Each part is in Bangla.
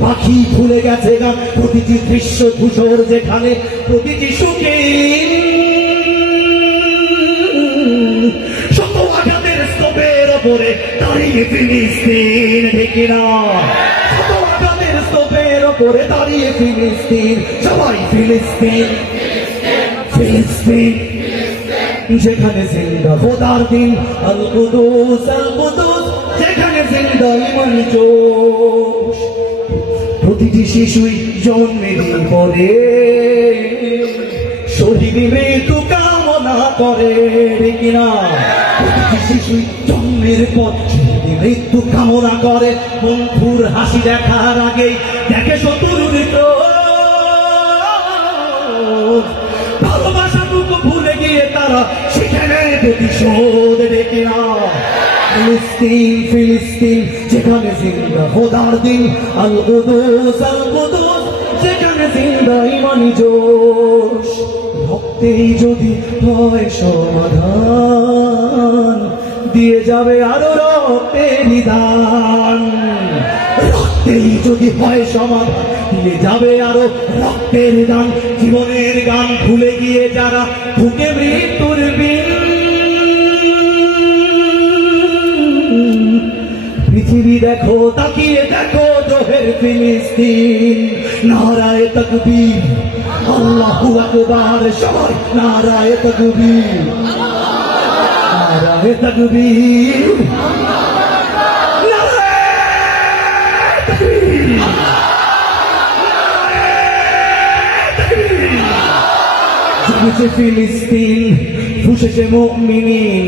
পাখি ভুলে গেছে গান, প্রতিটি দৃশ্য ধূসর যেখানে, প্রতিটি সুখে শত আঘাতের স্তূপের ওপরে দাঁড়িয়ে ফিলিস্তিন দেখি না? শত আঘাতের স্তূপের ওপরে দাঁড়িয়ে ফিলিস্তিন সবাই ফিলিস্তিন ফিলিস্তিন যেখানে জিন্দা খোদার দিন আল কুদুস আল কুদুস যেখানে জিন্দা ইমান জোশ। প্রতিটি শিশুই জন্মের পরে। শহীদ মৃত্যু কামনা করে কিনা প্রতিটি শিশুই জন্মের পর মৃত্যু কামনা করে। বন্ধুর হাসি দেখার আগেই দেখে শত্রুর মৃত্যু ভালোবাসাটুকু ভুলে গিয়ে তারা সেখানে প্রতিশোধ ডেকে না? ফিলিস্তিন ফিলিস্তিন, যেখানে জিন্দা খোদার দিন আল কুদুস আল কুদুস যেখানে জিন্দা ইমানি জোশ। রক্তেই যদি হয় সমাধান, দিয়ে যাবে আরও রক্তের দান রক্তেই যদি হয় সমাধান, দিয়ে যাবে আরও রক্তের গান জীবনের গান ভুলে গিয়ে যারা ঢুকে মৃত্যুর পৃথিবী দেখো, তাকিয়ে দেখো জোহের ফিলিস্তিন। নারায় তকবীর, আল্লাহু আকবার, সবাই নারায় তকবীর। নারায় তকবীর ফিলিস্তিন ফুসেছে মুমিনিন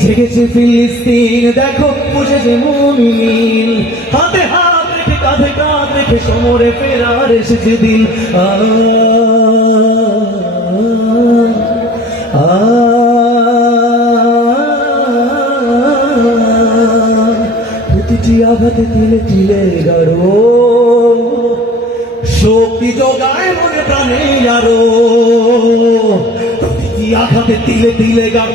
জেগেছে ফিলিস্তিন, দেখো ফুসেছে মুমিনিন হাতে হাত রেখে, কাঁধে কাঁধ রেখে সমরে ফেরার এসেছে দিন। প্রতিটি আঘাতে তিলে তিলে গাড়ো শক্তি যোগায় মনে প্রাণে আরও। প্রতিটি আঘাতে তিলে তিলে গান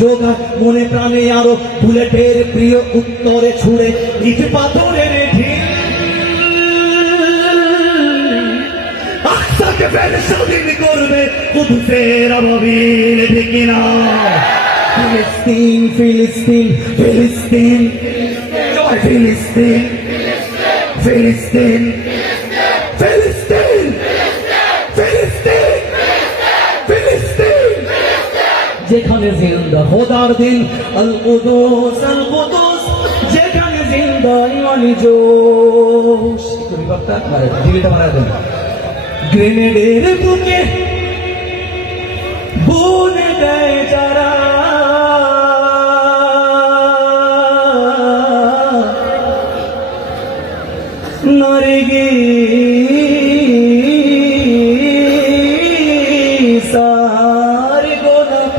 যোগায় মনে প্রাণে আরও বুলেটের প্রিয় উত্তরে ছুড়ে ইট পাথরের ঢিল। আশাকে ফেলে স্বাধীন করবে কুদুসের আবাবিল ঠিক না ফিলিস্তিন ফিলিস্তিন। ফিলিস্তিন। ফিলিস্তিন ফিলিস্তিন। ফিলিস্তিন। যেখানে জিন্দা খোদার দিন, আল কুদুস আল কুদুস, যেখানে জিন্দা ইমানি জোশ। তুমি বক্তা মারে দিলটা মারা দেন। গ্রেনেডের বুকে, বুনে দেয় যারা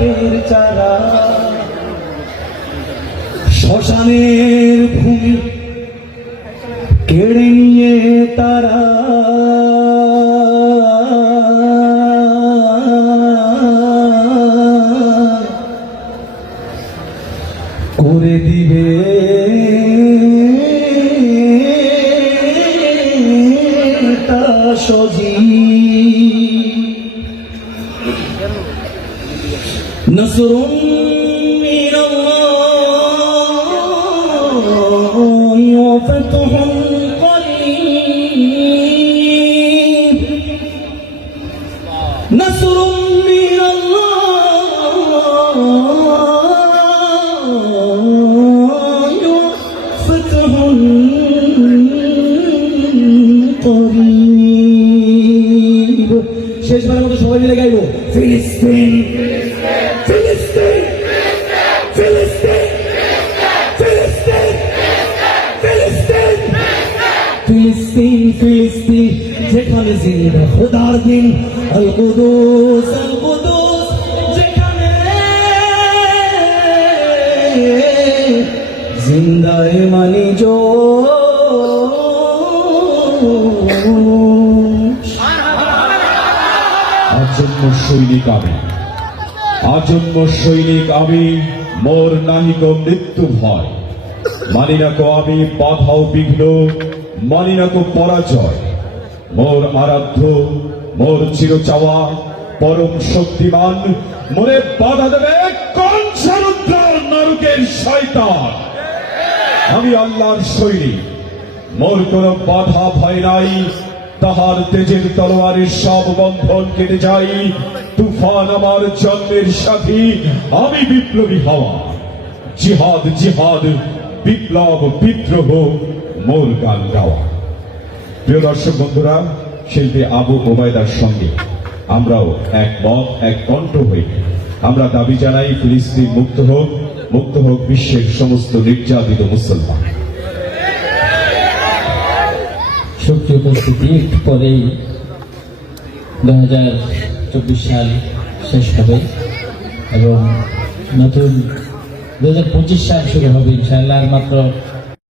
গোলাপের চারা। শ্মশানের ভূমি কেড়ে নিয়ে তারা। করে দিবে। তা সজি نصر من الله وفتح قريب نصر من الله وفتح قريب শেষবারের মতো সবাই মিলে গাইবো ফিলিস্তিন ফিলিস্তিন যেখানে জিন্দা খোদার দিন, আল কুদুস, আল ইমানি জোশ আজন্ম সৈনিক আমি, আজন্ম সৈনিক আমি, মোর নাহিক মৃত্যু ভয়। মানি না কো আমি বাধা বিঘ্ন, মানি না কো পরাজয়। মোর আরাধ্য, মোর চির চাওয়া পরম শক্তিমান মোরে বাধা দেবে কংসারুদ্র নরকের শয়তান। আমি আল্লাহর সৈনিক মোর কোন বাধা ভয় নাই, তাহার তেজের তলোয়ারের সব বন্ধন কেটে যাই, তুফান আমার জন্মের সাথী, আমি বিপ্লবী হওয়া। জিহাদ জিহাদ, বিপ্লব, বিদ্রোহ, মোর গান গাওয়া। প্রিয় দর্শক বন্ধুরা, শিল্পী আবু ওবায়দার সঙ্গে আমরাও এক মত, এক কণ্ঠ হই। আমরা দাবি জানাই, ফিলিস্তিন মুক্ত হোক মুক্ত হোক বিশ্বের সমস্ত নির্যাতিত মুসলমান। সুপ্রিয় উপস্থিতি পরেই দু হাজার চব্বিশ সাল শেষ হবে এবং নতুন দু হাজার পঁচিশ সাল শুরু হবে ইনশাল্লাহ মাত্র